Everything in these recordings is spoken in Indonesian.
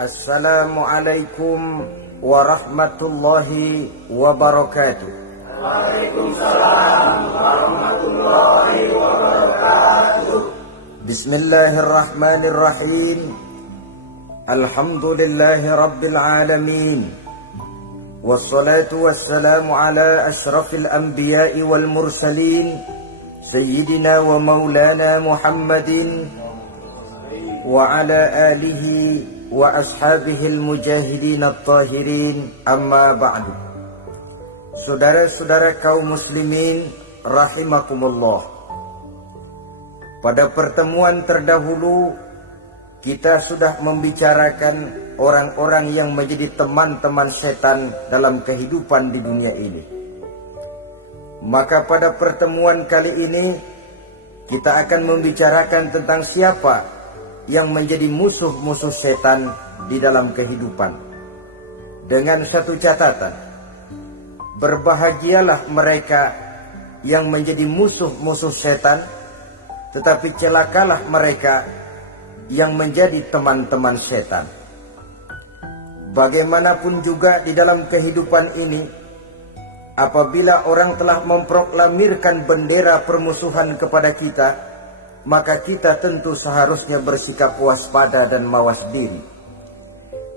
Assalamualaikum warahmatullahi wabarakatuh. Waalaikumsalam warahmatullahi wabarakatuh. Bismillahirrahmanirrahim. Alhamdulillahi rabbil alamin. Wassalatu wassalamu ala ashrafil anbiya'i wal mursalin, Sayyidina wa maulana Muhammadin wa ala alihi wa ashabihil mujahidin at-tahirin, amma ba'du. Saudara-saudara kaum muslimin rahimakumullah. Pada pertemuan terdahulu kita sudah membicarakan orang-orang yang menjadi teman-teman setan dalam kehidupan di dunia ini. Maka pada pertemuan kali ini kita akan membicarakan tentang siapa yang menjadi musuh-musuh setan di dalam kehidupan. Dengan satu catatan, berbahagialah mereka yang menjadi musuh-musuh setan, tetapi celakalah mereka yang menjadi teman-teman setan. Bagaimanapun juga di dalam kehidupan ini, apabila orang telah memproklamirkan bendera permusuhan kepada kita, maka kita tentu seharusnya bersikap waspada dan mawas diri.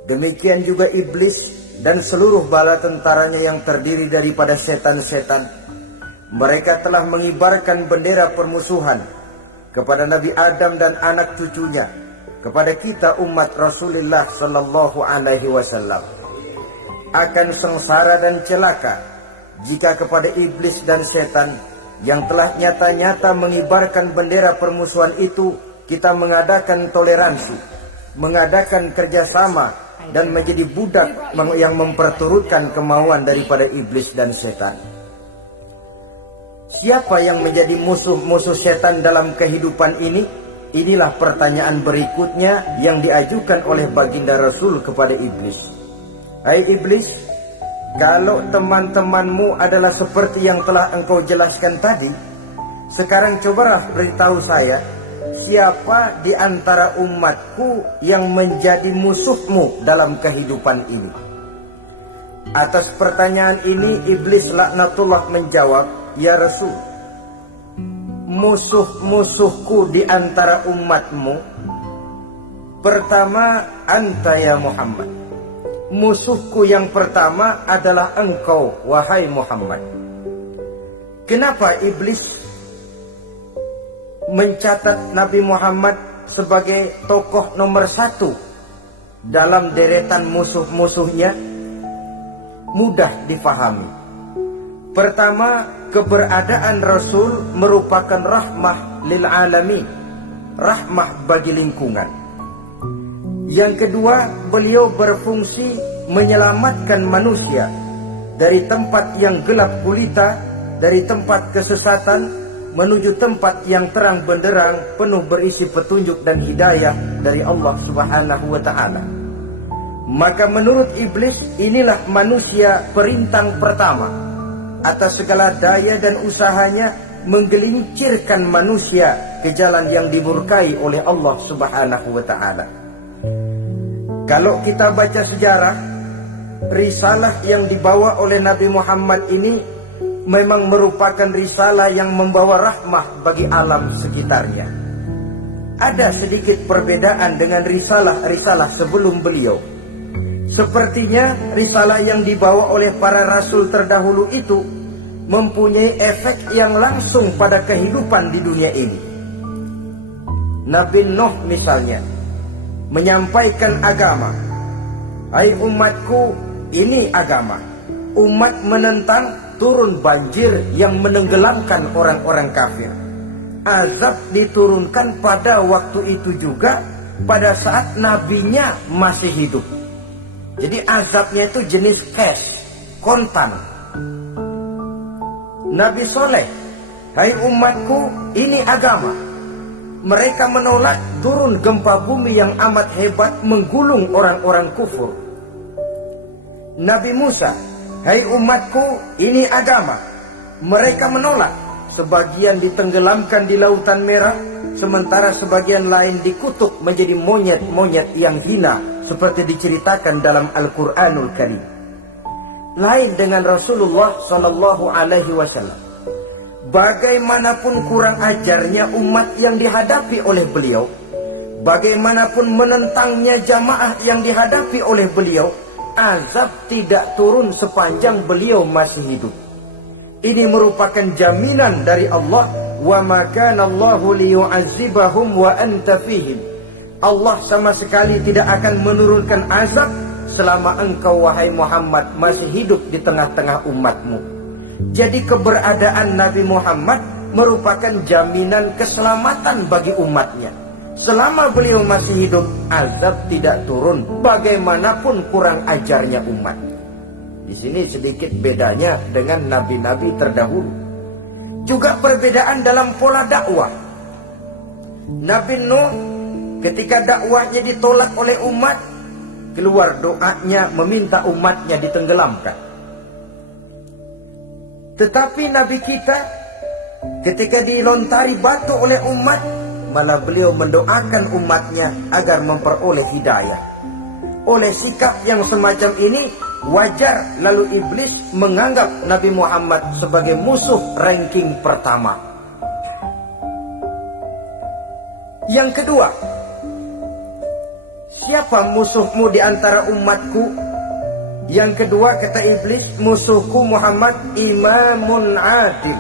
Demikian juga iblis dan seluruh bala tentaranya yang terdiri daripada setan-setan. Mereka telah mengibarkan bendera permusuhan kepada Nabi Adam dan anak cucunya, kepada kita umat Rasulullah sallallahu alaihi wasallam. Akan sengsara dan celaka jika kepada iblis dan setan yang telah nyata-nyata mengibarkan bendera permusuhan itu kita mengadakan toleransi, mengadakan kerjasama, dan menjadi budak yang memperturutkan kemauan daripada iblis dan setan. Siapa yang menjadi musuh-musuh setan dalam kehidupan ini? Inilah pertanyaan berikutnya yang diajukan oleh baginda Rasul kepada iblis. Hai iblis, kalau teman-temanmu adalah seperti yang telah engkau jelaskan tadi, sekarang cobalah beritahu saya, siapa di antara umatku yang menjadi musuhmu dalam kehidupan ini? Atas pertanyaan ini, iblis laknatullah menjawab, ya Rasul, musuh-musuhku di antara umatmu, pertama, anta ya Muhammad. Musuhku yang pertama adalah engkau, wahai Muhammad. Kenapa iblis mencatat Nabi Muhammad sebagai tokoh nomor satu dalam deretan musuh-musuhnya? Mudah difahami. Pertama, keberadaan Rasul merupakan rahmah lil alamin, rahmah bagi lingkungan. Yang kedua, beliau berfungsi menyelamatkan manusia dari tempat yang gelap gulita, dari tempat kesesatan menuju tempat yang terang benderang, penuh berisi petunjuk dan hidayah dari Allah Subhanahu wa ta'ala. Maka menurut iblis, inilah manusia perintang pertama atas segala daya dan usahanya menggelincirkan manusia ke jalan yang dimurkai oleh Allah Subhanahu wa ta'ala. Kalau kita baca sejarah, risalah yang dibawa oleh Nabi Muhammad ini memang merupakan risalah yang membawa rahmah bagi alam sekitarnya. Ada sedikit perbedaan dengan risalah-risalah sebelum beliau. Sepertinya risalah yang dibawa oleh para rasul terdahulu itu mempunyai efek yang langsung pada kehidupan di dunia ini. Nabi Nuh misalnya menyampaikan agama. Hai umatku, ini agama. Umat menentang, turun banjir yang menenggelamkan orang-orang kafir. Azab diturunkan pada waktu itu juga, pada saat nabinya masih hidup. Jadi azabnya itu jenis cash, kontan. Nabi Soleh, hai umatku, ini agama. Mereka menolak, turun gempa bumi yang amat hebat menggulung orang-orang kufur. Nabi Musa, hai umatku, ini agama. Mereka menolak, sebagian ditenggelamkan di Lautan Merah, sementara sebagian lain dikutuk menjadi monyet-monyet yang hina seperti diceritakan dalam Al-Quranul Karim. Lain dengan Rasulullah Sallallahu Alaihi Wasallam. Bagaimanapun kurang ajarnya umat yang dihadapi oleh beliau, bagaimanapun menentangnya jamaah yang dihadapi oleh beliau, azab tidak turun sepanjang beliau masih hidup. Ini merupakan jaminan dari Allah, wa ma kana Allahu liyu'adzibahum wa anta fihim. Allah sama sekali tidak akan menurunkan azab selama engkau wahai Muhammad masih hidup di tengah-tengah umatmu. Jadi keberadaan Nabi Muhammad merupakan jaminan keselamatan bagi umatnya. Selama beliau masih hidup, azab tidak turun bagaimanapun kurang ajarnya umat. Di sini sedikit bedanya dengan nabi-nabi terdahulu. Juga perbedaan dalam pola dakwah. Nabi Nuh ketika dakwahnya ditolak oleh umat, keluar doanya meminta umatnya ditenggelamkan. Tetapi Nabi kita ketika dilontari batu oleh umat, malah beliau mendoakan umatnya agar memperoleh hidayah. Oleh sikap yang semacam ini, wajar lalu iblis menganggap Nabi Muhammad sebagai musuh ranking pertama. Yang kedua, siapa musuhmu di antara umatku? Yang kedua kata iblis, musuhku Muhammad imamun adil,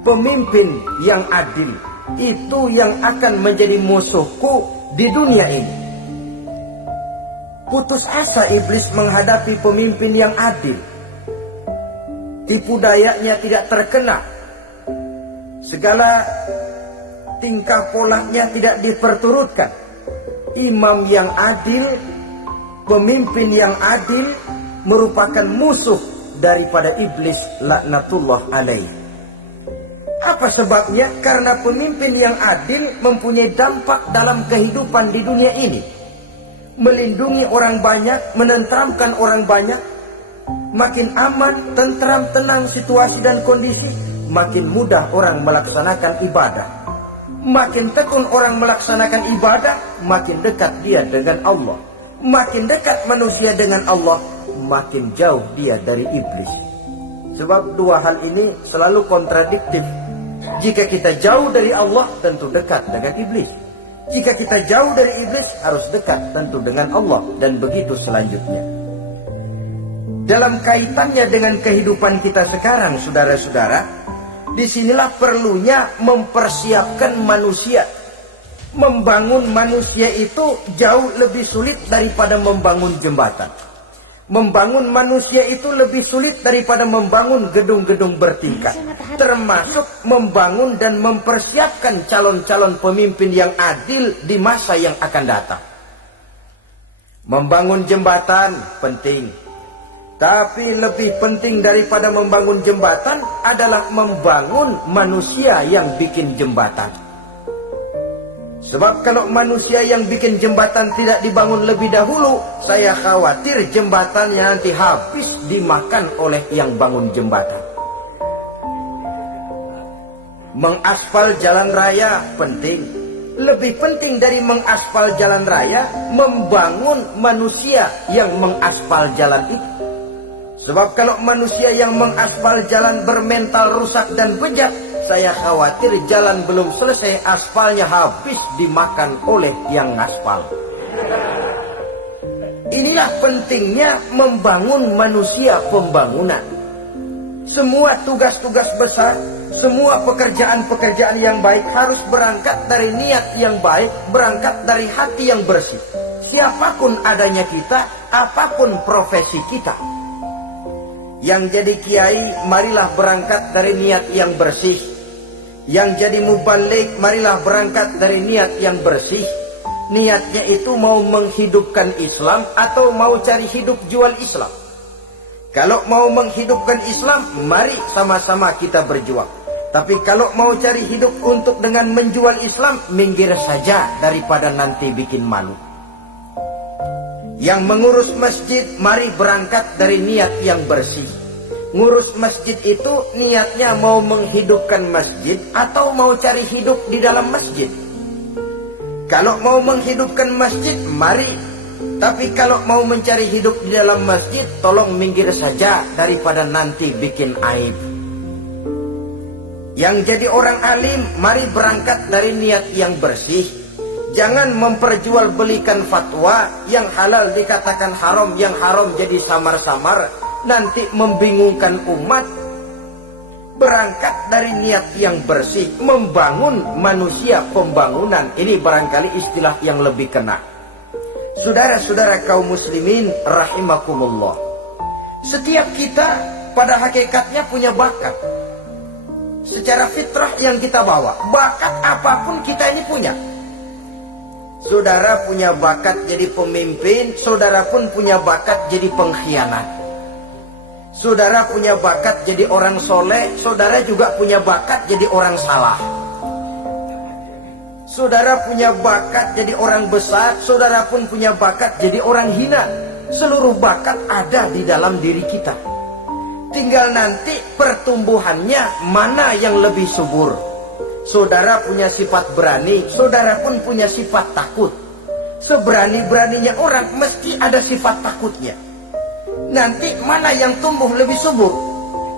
pemimpin yang adil. Itu yang akan menjadi musuhku di dunia ini. Putus asa iblis menghadapi pemimpin yang adil. Tipu dayanya tidak terkena. Segala tingkah polanya tidak diperturutkan. Imam yang adil, pemimpin yang adil merupakan musuh daripada iblis laknatullah alaih. Apa sebabnya? Karena pemimpin yang adil mempunyai dampak dalam kehidupan di dunia ini. Melindungi orang banyak, menenteramkan orang banyak. Makin aman, tentram, tenang situasi dan kondisi, makin mudah orang melaksanakan ibadah. Makin tekun orang melaksanakan ibadah, makin dekat dia dengan Allah. Makin dekat manusia dengan Allah, makin jauh dia dari iblis. Sebab dua hal ini selalu kontradiktif. Jika kita jauh dari Allah, tentu dekat dengan iblis. Jika kita jauh dari iblis, harus dekat tentu dengan Allah. Dan begitu selanjutnya. Dalam kaitannya dengan kehidupan kita sekarang, saudara-saudara, disinilah perlunya mempersiapkan manusia. Membangun manusia itu jauh lebih sulit daripada membangun jembatan. Membangun manusia itu lebih sulit daripada membangun gedung-gedung bertingkat. Termasuk membangun dan mempersiapkan calon-calon pemimpin yang adil di masa yang akan datang. Membangun jembatan penting. Tapi lebih penting daripada membangun jembatan adalah membangun manusia yang bikin jembatan. Sebab kalau manusia yang bikin jembatan tidak dibangun lebih dahulu, saya khawatir jembatannya nanti habis dimakan oleh yang bangun jembatan. Mengaspal jalan raya penting. Lebih penting dari mengaspal jalan raya, membangun manusia yang mengaspal jalan itu. Sebab kalau manusia yang mengaspal jalan bermental rusak dan bejat, saya khawatir jalan belum selesai, aspalnya habis dimakan oleh yang ngaspal. Inilah pentingnya membangun manusia pembangunan. Semua tugas-tugas besar, semua pekerjaan-pekerjaan yang baik harus berangkat dari niat yang baik, berangkat dari hati yang bersih. Siapapun adanya kita, apapun profesi kita. Yang jadi kiai, marilah berangkat dari niat yang bersih. Yang jadi mubalik, marilah berangkat dari niat yang bersih. Niatnya itu mau menghidupkan Islam atau mau cari hidup jual Islam. Kalau mau menghidupkan Islam, mari sama-sama kita berjuang. Tapi kalau mau cari hidup untuk dengan menjual Islam, minggir saja daripada nanti bikin malu. Yang mengurus masjid, mari berangkat dari niat yang bersih. Ngurus masjid itu niatnya mau menghidupkan masjid atau mau cari hidup di dalam masjid. Kalau mau menghidupkan masjid, mari Tapi kalau mau mencari hidup di dalam masjid, tolong minggir saja daripada nanti bikin aib. Yang jadi orang alim, mari berangkat dari niat yang bersih. Jangan memperjualbelikan fatwa, yang halal dikatakan haram, yang haram jadi samar-samar, nanti membingungkan umat. Berangkat dari niat yang bersih, membangun manusia, pembangunan. Ini barangkali istilah yang lebih kena. Saudara-saudara kaum muslimin rahimakumullah, setiap kita pada hakikatnya punya bakat. Secara fitrah yang kita bawa, bakat apapun kita ini punya. Saudara punya bakat jadi pemimpin, saudara pun punya bakat jadi pengkhianat. Saudara punya bakat jadi orang soleh, saudara juga punya bakat jadi orang salah. Saudara punya bakat jadi orang besar, saudara pun punya bakat jadi orang hina. Seluruh bakat ada di dalam diri kita. Tinggal nanti pertumbuhannya mana yang lebih subur. Saudara punya sifat berani, saudara pun punya sifat takut. Seberani-beraninya orang mesti ada sifat takutnya. Nanti mana yang tumbuh lebih subur?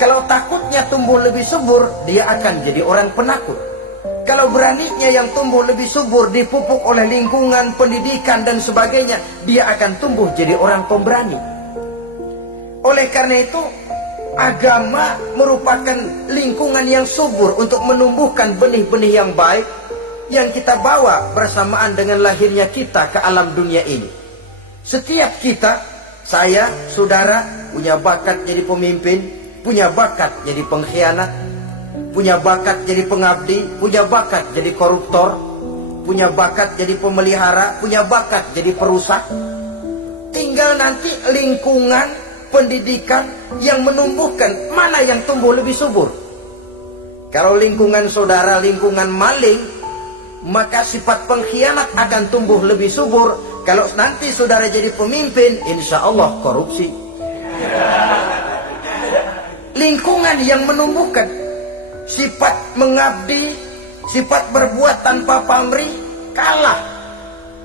Kalau takutnya tumbuh lebih subur, dia akan jadi orang penakut. Kalau beraninya yang tumbuh lebih subur, dipupuk oleh lingkungan, pendidikan dan sebagainya, dia akan tumbuh jadi orang pemberani. Oleh karena itu, agama merupakan lingkungan yang subur untuk menumbuhkan benih-benih yang baik yang kita bawa bersamaan dengan lahirnya kita ke alam dunia ini. Setiap kita, saya, saudara, punya bakat jadi pemimpin, punya bakat jadi pengkhianat, punya bakat jadi pengabdi, punya bakat jadi koruptor, punya bakat jadi pemelihara, punya bakat jadi perusak. Tinggal nanti lingkungan, pendidikan yang menumbuhkan mana yang tumbuh lebih subur. Kalau lingkungan saudara lingkungan maling, maka sifat pengkhianat akan tumbuh lebih subur. Kalau nanti saudara jadi pemimpin, insya Allah korupsi. Lingkungan yang menumbuhkan sifat mengabdi, sifat berbuat tanpa pamrih,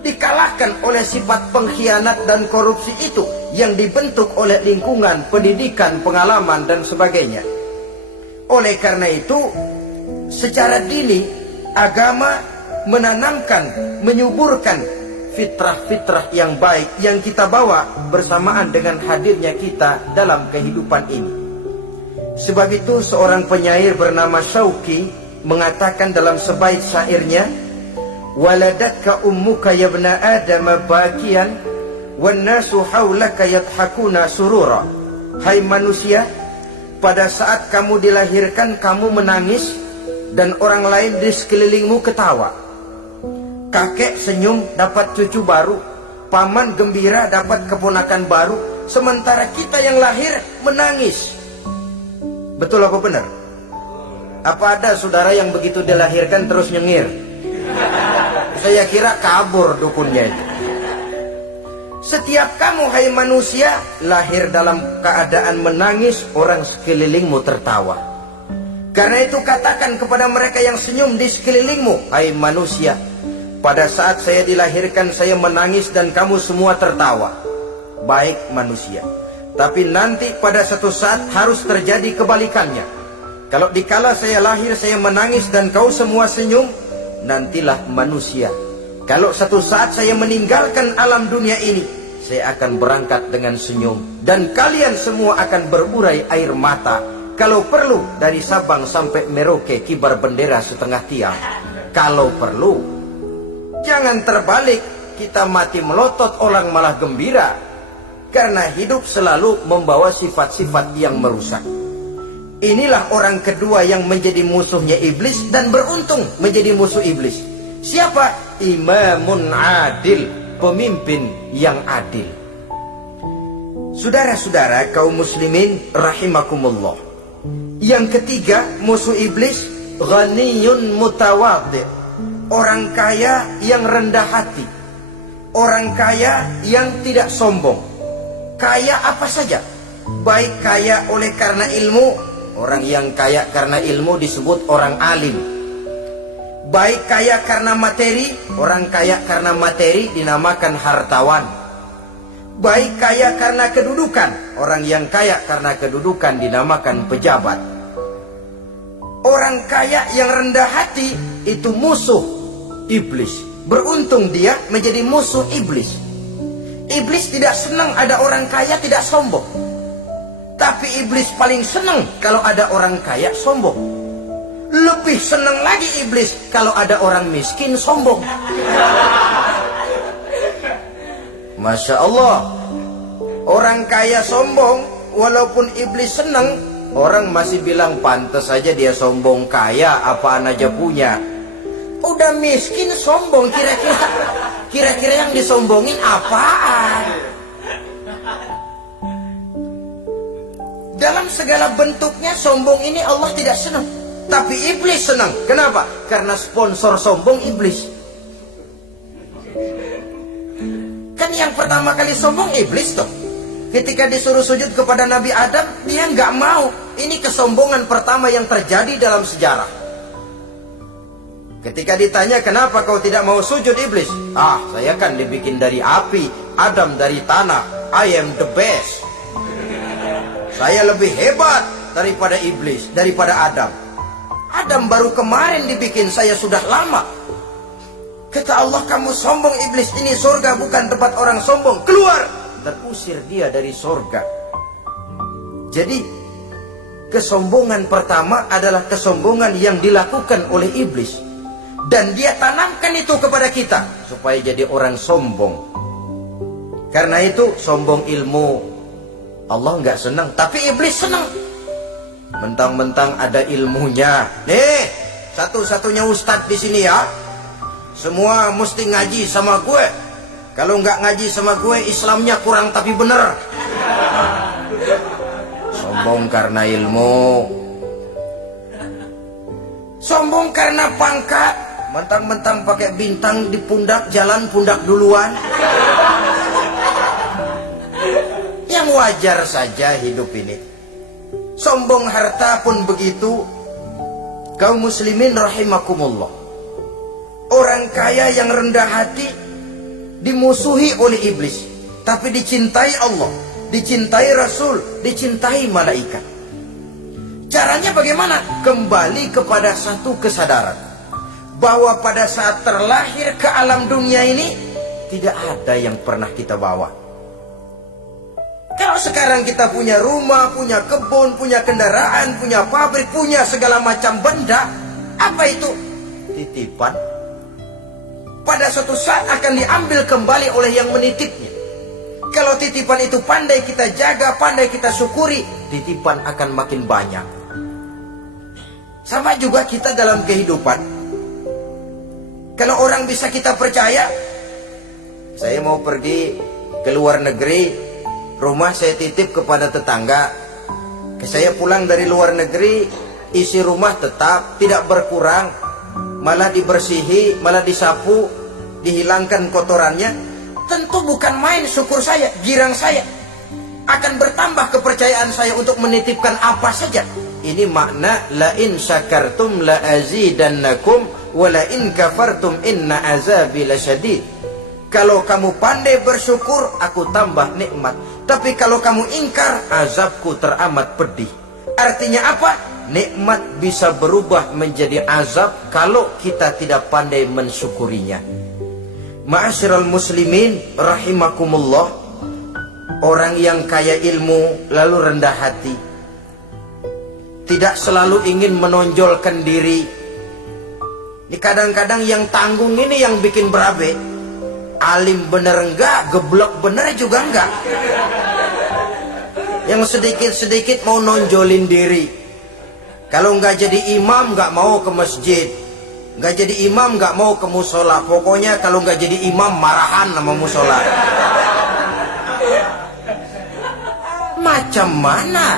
dikalahkan oleh sifat pengkhianat dan korupsi itu yang dibentuk oleh lingkungan, pendidikan, pengalaman dan sebagainya. Oleh karena itu, secara dini agama menanamkan, menyuburkan fitrah-fitrah yang baik yang kita bawa bersamaan dengan hadirnya kita dalam kehidupan ini. Sebab itu seorang penyair bernama Syauqi mengatakan dalam sebaik syairnya, waladatka ummuka ya ibna adam bakian wan nasu haulaka yadhakuna surura. Hai manusia, pada saat kamu dilahirkan kamu menangis dan orang lain di sekelilingmu ketawa. Kakek senyum dapat cucu baru, paman gembira dapat keponakan baru, sementara kita yang lahir menangis. Betul apa benar? Apa ada saudara yang begitu dilahirkan terus nyengir? Saya kira kabur dukunnya itu. Setiap kamu hai manusia lahir dalam keadaan menangis, orang sekelilingmu tertawa. Karena itu katakan kepada mereka yang senyum di sekelilingmu, hai manusia, pada saat saya dilahirkan saya menangis dan kamu semua tertawa. Baik manusia. Tapi nanti pada satu saat harus terjadi kebalikannya. Kalau dikala saya lahir saya menangis dan kau semua senyum, nantilah manusia. Kalau satu saat saya meninggalkan alam dunia ini, saya akan berangkat dengan senyum. Dan kalian semua akan berurai air mata. Kalau perlu dari Sabang sampai Merauke kibar bendera setengah tiang. Kalau perlu. Jangan terbalik, kita mati melotot orang malah gembira. Karena hidup selalu membawa sifat-sifat yang merusak. Inilah orang kedua yang menjadi musuhnya iblis dan beruntung menjadi musuh iblis. Siapa? Imamun adil, pemimpin yang adil. Saudara-saudara kaum muslimin rahimakumullah. Yang ketiga musuh iblis, ghaniyun mutawadhi, orang kaya yang rendah hati, orang kaya yang tidak sombong. Kaya apa saja, baik kaya oleh karena ilmu, orang yang kaya karena ilmu disebut orang alim. Baik kaya karena materi, orang kaya karena materi dinamakan hartawan. Baik kaya karena kedudukan. Orang yang kaya karena kedudukan dinamakan pejabat. Orang kaya yang rendah hati itu musuh iblis. Beruntung dia menjadi musuh iblis. Iblis tidak senang ada orang kaya tidak sombong. Tapi iblis paling senang kalau ada orang kaya sombong. Lebih senang lagi iblis kalau ada orang miskin sombong. Masya Allah. Orang kaya sombong, walaupun iblis senang, orang masih bilang pantas saja dia sombong, kaya apaan aja punya. Udah miskin sombong, kira-kira yang disombongin apaan? Dalam segala bentuknya sombong ini Allah tidak senang, tapi iblis senang. Kenapa? Karena sponsor sombong iblis. Kan yang pertama kali sombong iblis toh. Ketika disuruh sujud kepada Nabi Adam, dia nggak mau. Ini kesombongan pertama yang terjadi dalam sejarah. Ketika ditanya kenapa kau tidak mau sujud iblis? Saya kan dibikin dari api, Adam dari tanah. I am the best. Saya lebih hebat daripada iblis, daripada Adam. Adam baru kemarin dibikin, saya sudah lama. Kata Allah, kamu sombong iblis, ini surga bukan tempat orang sombong. Keluar! Terusir dia dari surga. Jadi kesombongan pertama adalah kesombongan yang dilakukan oleh iblis. Dan dia tanamkan itu kepada kita supaya jadi orang sombong. Karena itu sombong ilmu Allah nggak senang, tapi iblis senang. Mentang-mentang ada ilmunya. Nih, satu-satunya ustadz di sini ya. Semua mesti ngaji sama gue. Kalau nggak ngaji sama gue, Islamnya kurang tapi bener. Sombong karena ilmu. Sombong karena pangkat. Mentang-mentang pakai bintang di pundak, jalan pundak duluan. Yang wajar saja hidup ini. Sombong harta pun begitu. Kaum muslimin rahimakumullah. Orang kaya yang rendah hati dimusuhi oleh iblis, tapi dicintai Allah, dicintai Rasul, dicintai malaikat. Caranya bagaimana? Kembali kepada satu kesadaran bahwa pada saat terlahir ke alam dunia ini tidak ada yang pernah kita bawa. Kalau sekarang kita punya rumah, punya kebun, punya kendaraan, punya pabrik, punya segala macam benda, apa itu? Titipan. Pada suatu saat akan diambil kembali oleh yang menitipnya. Kalau titipan itu pandai kita jaga, pandai kita syukuri, titipan akan makin banyak. Sama juga kita dalam kehidupan. Kalau orang bisa kita percaya, saya mau pergi ke luar negeri, rumah saya titip kepada tetangga. Saya pulang dari luar negeri, isi rumah tetap tidak berkurang, malah dibersihi, malah disapu, dihilangkan kotorannya. Tentu bukan main syukur saya, girang saya. Akan bertambah kepercayaan saya untuk menitipkan apa saja. Ini makna la in syakartum la azidannakum wa la in kafartum inna azabi lasyadid. Kalau kamu pandai bersyukur, aku tambah nikmat. Tapi kalau kamu ingkar, azabku teramat pedih. Artinya apa? Nikmat bisa berubah menjadi azab kalau kita tidak pandai mensyukurinya. Ma'asyiral muslimin rahimakumullah. Orang yang kaya ilmu lalu rendah hati, tidak selalu ingin menonjolkan diri. Ini kadang-kadang yang tanggung ini yang bikin berabe. Alim bener enggak, geblok bener juga enggak. Yang sedikit-sedikit mau nonjolin diri. Kalau enggak jadi imam enggak mau ke masjid, enggak jadi imam enggak mau ke musola. Pokoknya kalau enggak jadi imam marahan sama musola. Macam mana?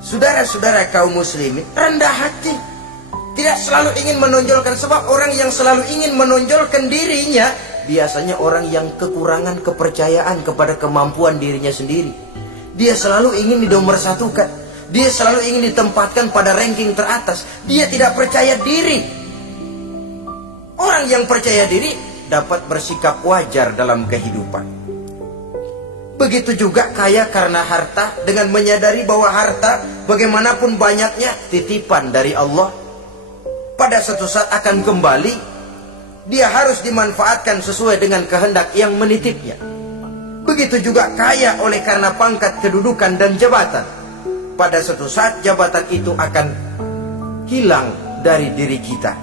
Saudara-saudara kaum muslimin, rendah hati. Tidak selalu ingin menonjolkan, sebab orang yang selalu ingin menonjolkan dirinya biasanya orang yang kekurangan kepercayaan kepada kemampuan dirinya sendiri. Dia selalu ingin dinomorsatukan. Dia selalu ingin ditempatkan pada ranking teratas. Dia tidak percaya diri. Orang yang percaya diri dapat bersikap wajar dalam kehidupan. Begitu juga kaya karena harta, dengan menyadari bahwa harta bagaimanapun banyaknya titipan dari Allah, pada suatu saat akan kembali. Dia harus dimanfaatkan sesuai dengan kehendak yang menitipnya. Begitu juga kaya oleh karena pangkat, kedudukan, dan jabatan. Pada suatu saat jabatan itu akan hilang dari diri kita.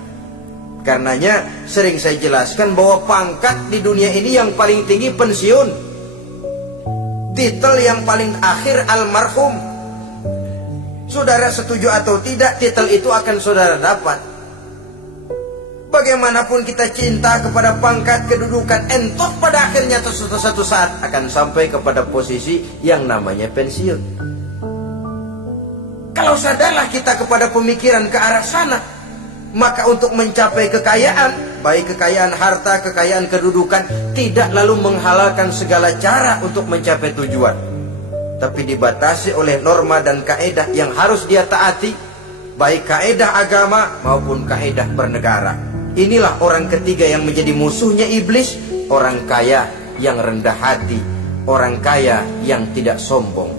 Karenanya sering saya jelaskan bahwa pangkat di dunia ini yang paling tinggi pensiun. Titel yang paling akhir almarhum. Saudara setuju atau tidak, titel itu akan saudara dapat. Bagaimanapun kita cinta kepada pangkat, kedudukan, entok pada akhirnya suatu saat akan sampai kepada posisi yang namanya pensiun. Kalau sadarlah kita kepada pemikiran ke arah sana, maka untuk mencapai kekayaan, baik kekayaan harta, kekayaan kedudukan, tidak lalu menghalalkan segala cara untuk mencapai tujuan, tapi dibatasi oleh norma dan kaedah yang harus dia taati, baik kaedah agama maupun kaedah bernegara. Inilah orang ketiga yang menjadi musuhnya iblis, orang kaya yang rendah hati, orang kaya yang tidak sombong.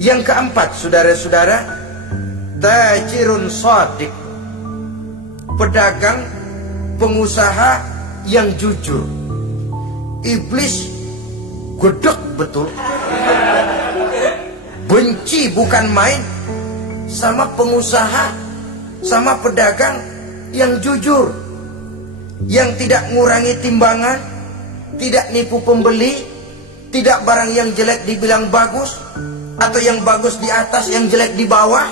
Yang keempat, saudara-saudara, tajirun shadiq, pedagang, pengusaha yang jujur. Iblis gedek betul, benci bukan main sama pengusaha, sama pedagang yang jujur, yang tidak ngurangi timbangan, tidak nipu pembeli, tidak barang yang jelek dibilang bagus, atau yang bagus di atas yang jelek di bawah,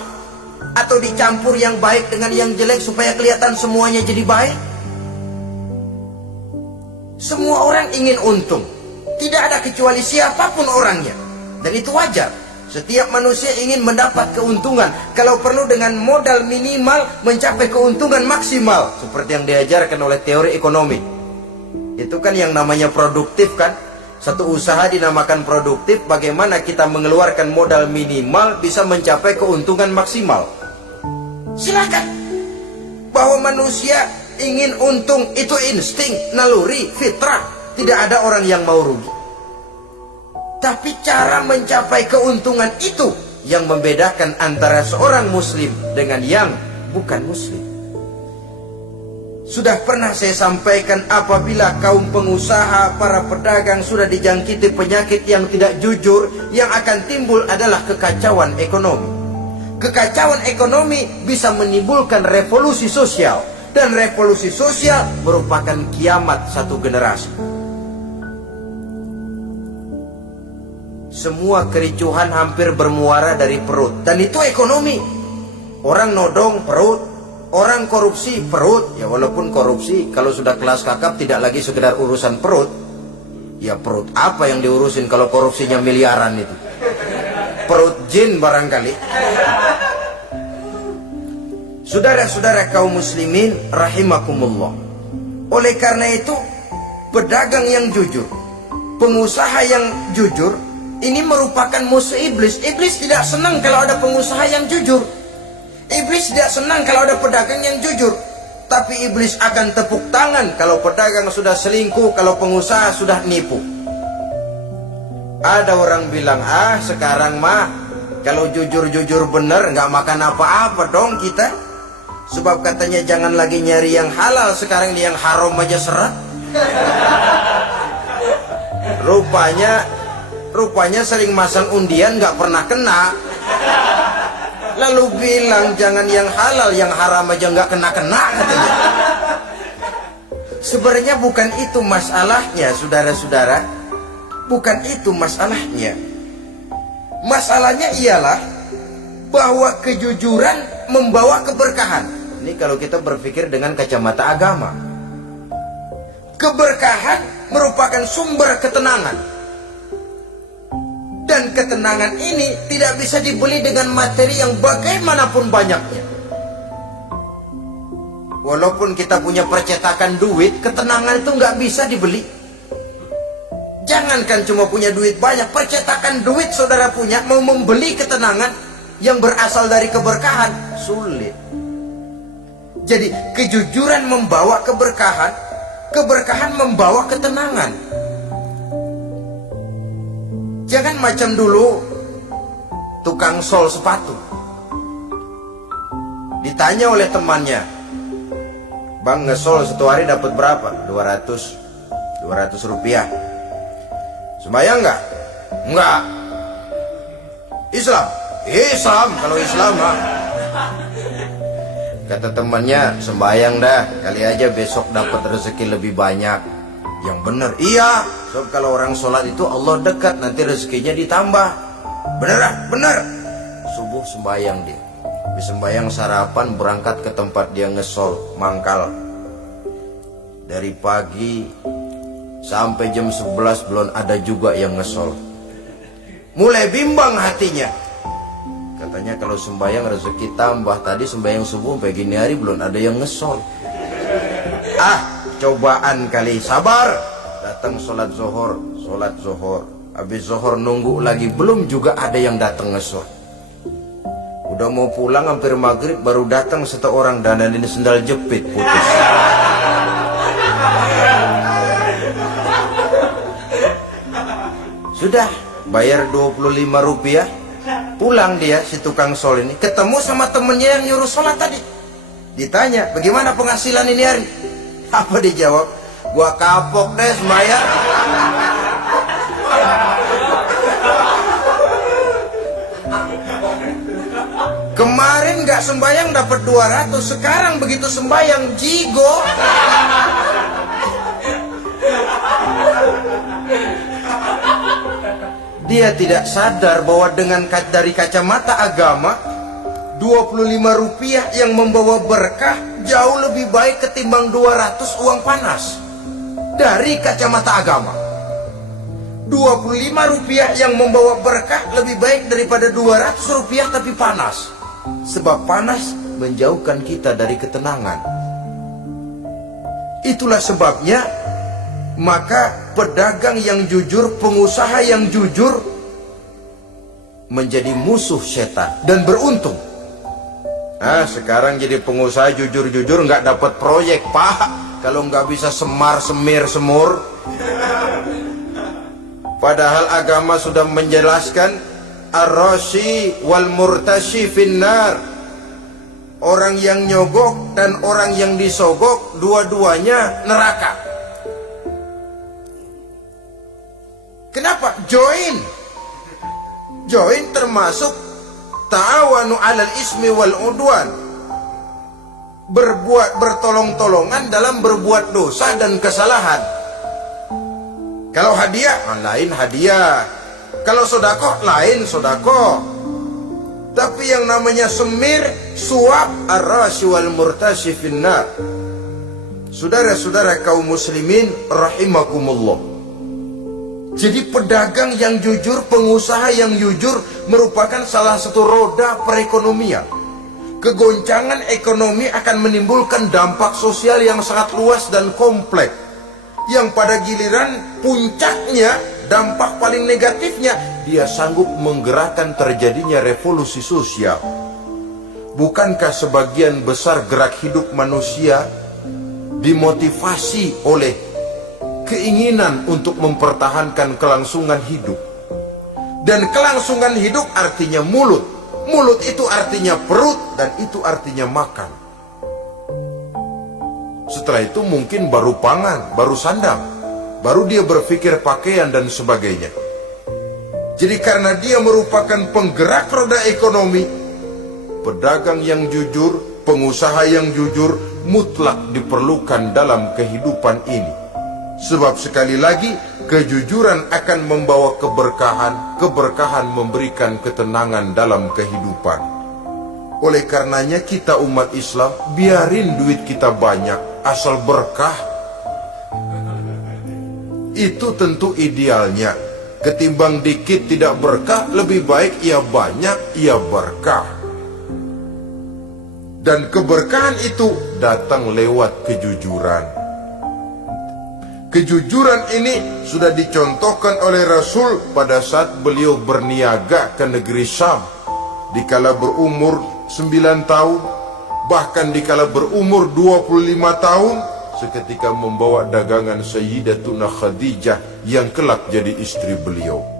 atau dicampur yang baik dengan yang jelek supaya kelihatan semuanya jadi baik. Semua orang ingin untung, tidak ada kecuali siapapun orangnya, dan itu wajar. Setiap manusia ingin mendapat keuntungan, kalau perlu dengan modal minimal mencapai keuntungan maksimal, seperti yang diajarkan oleh teori ekonomi. Itu kan yang namanya produktif kan. Satu usaha dinamakan produktif, bagaimana kita mengeluarkan modal minimal bisa mencapai keuntungan maksimal. Silakan. Bahwa manusia ingin untung itu insting, naluri, fitrah. Tidak ada orang yang mau rugi. Tapi cara mencapai keuntungan itu yang membedakan antara seorang muslim dengan yang bukan muslim. Sudah pernah saya sampaikan, apabila kaum pengusaha, para pedagang sudah dijangkiti penyakit yang tidak jujur, yang akan timbul adalah kekacauan ekonomi. Kekacauan ekonomi bisa menimbulkan revolusi sosial, dan revolusi sosial merupakan kiamat satu generasi. Semua kericuhan hampir bermuara dari perut, dan itu ekonomi. Orang nodong perut, orang korupsi perut. Ya walaupun korupsi kalau sudah kelas kakap tidak lagi sekedar urusan perut. Ya perut apa yang diurusin kalau korupsinya miliaran itu? Perut jin barangkali. Saudara-saudara kaum muslimin rahimakumullah. Oleh karena itu, pedagang yang jujur, pengusaha yang jujur, ini merupakan musuh iblis. Iblis tidak senang kalau ada pengusaha yang jujur. Iblis tidak senang kalau ada pedagang yang jujur. Tapi iblis akan tepuk tangan kalau pedagang sudah selingkuh, kalau pengusaha sudah nipu. Ada orang bilang, sekarang mah kalau jujur-jujur bener nggak makan apa-apa dong kita. Sebab katanya jangan lagi nyari yang halal, sekarang ini yang haram aja seret. Rupanya sering masang undian nggak pernah kena. Lalu bilang jangan yang halal, yang haram aja nggak kena-kena katanya. Sebenarnya bukan itu masalahnya, saudara-saudara. Bukan itu masalahnya. Masalahnya ialah bahwa kejujuran membawa keberkahan. Ini kalau kita berpikir dengan kacamata agama. Keberkahan merupakan sumber ketenangan. Dan ketenangan ini tidak bisa dibeli dengan materi yang bagaimanapun banyaknya. Walaupun kita punya percetakan duit, ketenangan itu nggak bisa dibeli. Jangankan cuma punya duit banyak, percetakan duit saudara punya, mau membeli ketenangan yang berasal dari keberkahan, sulit. Jadi kejujuran membawa keberkahan, keberkahan membawa ketenangan. Jangan macam dulu tukang sol sepatu. Ditanya oleh temannya, "Bang, ngesol satu hari dapat berapa?" 200 rupiah. "Sembayang enggak?" "Enggak." "Islam?" "Islam, kalau Islam mah." Kata temannya, "Sembayang dah, kali aja besok dapat rezeki lebih banyak." "Yang benar." "Iya, so kalau orang sholat itu Allah dekat, nanti rezekinya ditambah." "Bener ah, bener." Subuh sembayang dia. Habis sembayang sarapan, berangkat ke tempat dia ngesol, mangkal. Dari pagi sampai jam 11 belum ada juga yang ngesol. Mulai bimbang hatinya. Katanya kalau sembayang rezeki tambah. Tadi sembayang subuh sampai gini hari belum ada yang ngesol. Cobaan kali, sabar. Datang sholat zuhur. Habis zuhur nunggu lagi, belum juga ada yang datang ngesol. Udah mau pulang hampir maghrib, baru datang satu orang dandan ini sendal jepit putus. Sudah bayar 25 rupiah. Pulang dia, si tukang sol ini, ketemu sama temennya yang nyuruh sholat tadi. Ditanya, "Bagaimana penghasilan ini hari?" Apa dijawab? "Gua kapok deh sembahyang." Kemarin gak sembahyang dapat 200, sekarang begitu sembahyang jigo. Dia tidak sadar bahwa dari kacamata agama, 25 rupiah yang membawa berkah jauh lebih baik ketimbang 200 uang panas. Dari kacamata agama, 25 rupiah yang membawa berkah lebih baik daripada 200 rupiah tapi panas. Sebab panas menjauhkan kita dari ketenangan. Itulah sebabnya, maka pedagang yang jujur, pengusaha yang jujur menjadi musuh setan dan beruntung. Sekarang jadi pengusaha jujur-jujur nggak dapat proyek, Pak. Kalau nggak bisa semur. Padahal agama sudah menjelaskan ar-rashi wal murtashi finnar. Orang yang nyogok dan orang yang disogok, dua-duanya neraka. Kenapa? Join termasuk ta'awanu 'alal ismi wal udwan. Bertolong-tolongan dalam berbuat dosa dan kesalahan. Kalau hadiah, lain hadiah. Kalau sedekah, lain sedekah. Tapi yang namanya semir, suap, ar-rashi wal murtashi finnar. Saudara-saudara kaum muslimin rahimakumullah. Jadi pedagang yang jujur, pengusaha yang jujur merupakan salah satu roda perekonomian. Kegoncangan ekonomi akan menimbulkan dampak sosial yang sangat luas dan kompleks. Yang pada giliran puncaknya, dampak paling negatifnya, dia sanggup menggerakkan terjadinya revolusi sosial. Bukankah sebagian besar gerak hidup manusia dimotivasi oleh keinginan untuk mempertahankan kelangsungan hidup? Dan kelangsungan hidup artinya mulut. Mulut itu artinya perut, dan itu artinya makan. Setelah itu mungkin baru pangan, baru sandang, baru dia berpikir pakaian dan sebagainya. Jadi karena dia merupakan penggerak roda ekonomi, pedagang yang jujur, pengusaha yang jujur mutlak diperlukan dalam kehidupan ini. Sebab sekali lagi, kejujuran akan membawa keberkahan, keberkahan memberikan ketenangan dalam kehidupan. Oleh karenanya kita umat Islam, biarin duit kita banyak, asal berkah. Itu tentu idealnya. Ketimbang dikit tidak berkah, lebih baik ia banyak, ia berkah. Dan keberkahan itu datang lewat kejujuran. Kejujuran ini sudah dicontohkan oleh Rasul pada saat beliau berniaga ke negeri Syam. Dikala berumur 9 tahun, bahkan dikala berumur 25 tahun, seketika membawa dagangan Sayyidatuna Khadijah yang kelak jadi istri beliau.